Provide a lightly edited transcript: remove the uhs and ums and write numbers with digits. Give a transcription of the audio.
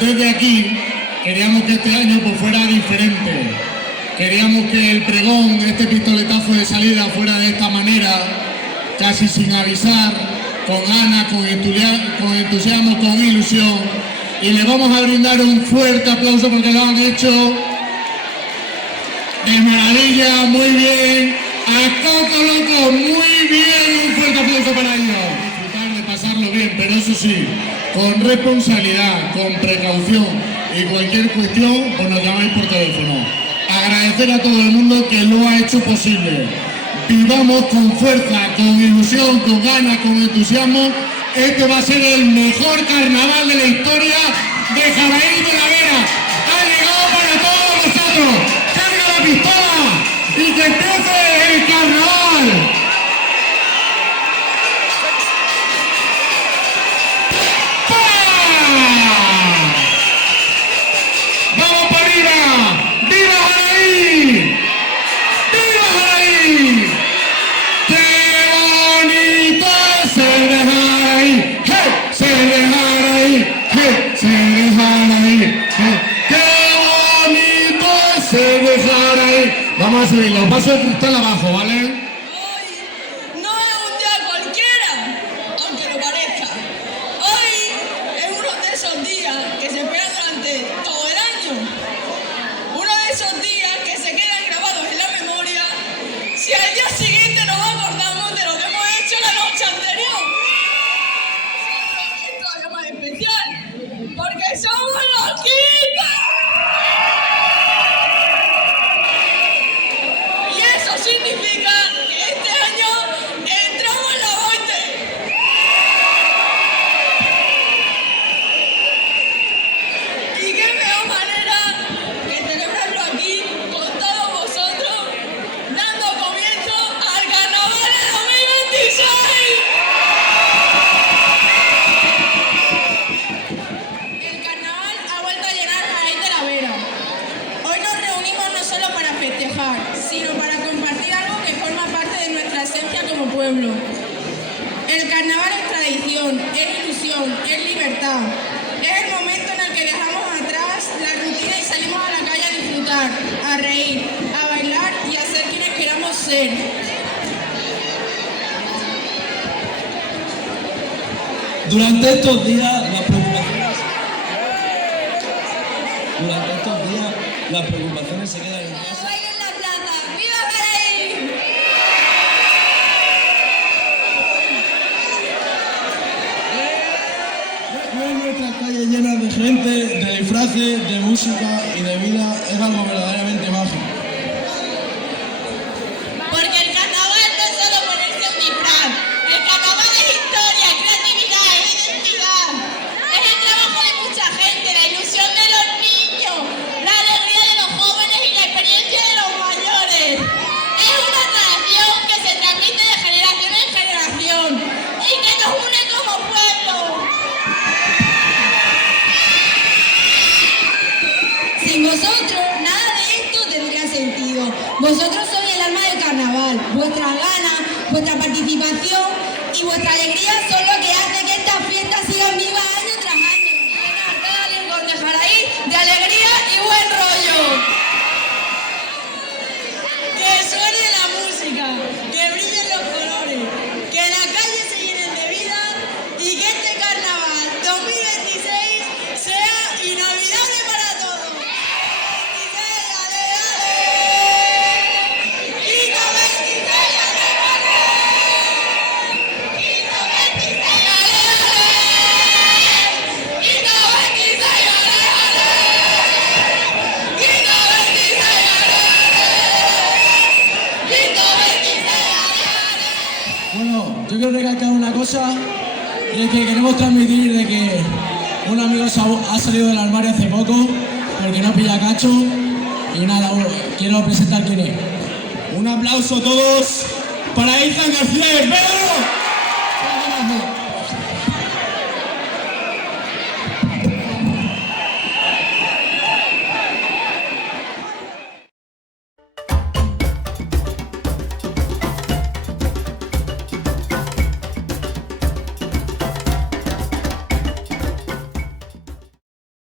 Desde aquí queríamos que este año pues fuera diferente. Queríamos que el pregón, este pistoletazo de salida fuera de esta manera, casi sin avisar, con ganas, con entusiasmo, con ilusión. Y le vamos a brindar un fuerte aplauso porque lo han hecho de maravilla, muy bien. A Coco Loco, muy bien, un fuerte aplauso para ellos. Disfrutar de pasarlo bien, pero eso sí, con responsabilidad, con precaución y cualquier cuestión, pues nos llamáis por teléfono. Agradecer a todo el mundo que lo ha hecho posible. Vivamos con fuerza, con ilusión, con ganas, con entusiasmo. Este va a ser el mejor carnaval de la historia de Jabaí de la Vera. Ha llegado para todos vosotros. ¡Carga la pistola! ¡Y que empiece el carnaval! Vamos a subir los vasos de cristal abajo, ¿vale? Hoy no es un día cualquiera, aunque lo parezca. Hoy es uno de esos días que se esperan durante todo el año. Uno de esos días que se quedan grabados en la memoria si al día siguiente nos acordamos de lo que hemos hecho la noche anterior. Es todavía más especial, porque somos loquitos. Significa celebración, que es libertad. Es el momento en el que dejamos atrás la rutina y salimos a la calle a disfrutar, a reír, a bailar y a ser quienes queramos ser. Durante estos días, las preocupaciones se quedan en casa. ¡Baila en la plaza! ¡Viva Jaraí! Ver nuestras calles llenas de gente, de disfraces, de música y de vida es algo verdaderamente mágico. Porque el carnaval no es solo ponerse un disfraz. El carnaval es historia, creatividad, es identidad. Es el trabajo de mucha gente, la ilusión de los niños, la alegría de los jóvenes y la experiencia de los mayores. Es una tradición que se transmite de generación en generación y que nos une como pueblo. Sin vosotros, nada de esto tendría sentido. Vosotros sois el alma del carnaval. Vuestras ganas, vuestra participación y vuestra alegría son lo que hace que estas fiestas sigan vivas año tras año. Llenar cada rincón de Jaraí de alegría y buen rollo. Que suene la música, que brillen los colores, que las calles se llenen de vida y que este carnaval 2026 sea inolvidable para todos. Bueno, yo quiero recalcar una cosa, y es que queremos transmitir de que un amigo ha salido del armario hace poco, porque no pilla cacho, y nada, quiero presentar quién es. Un aplauso a todos para Ethan García de Pedro.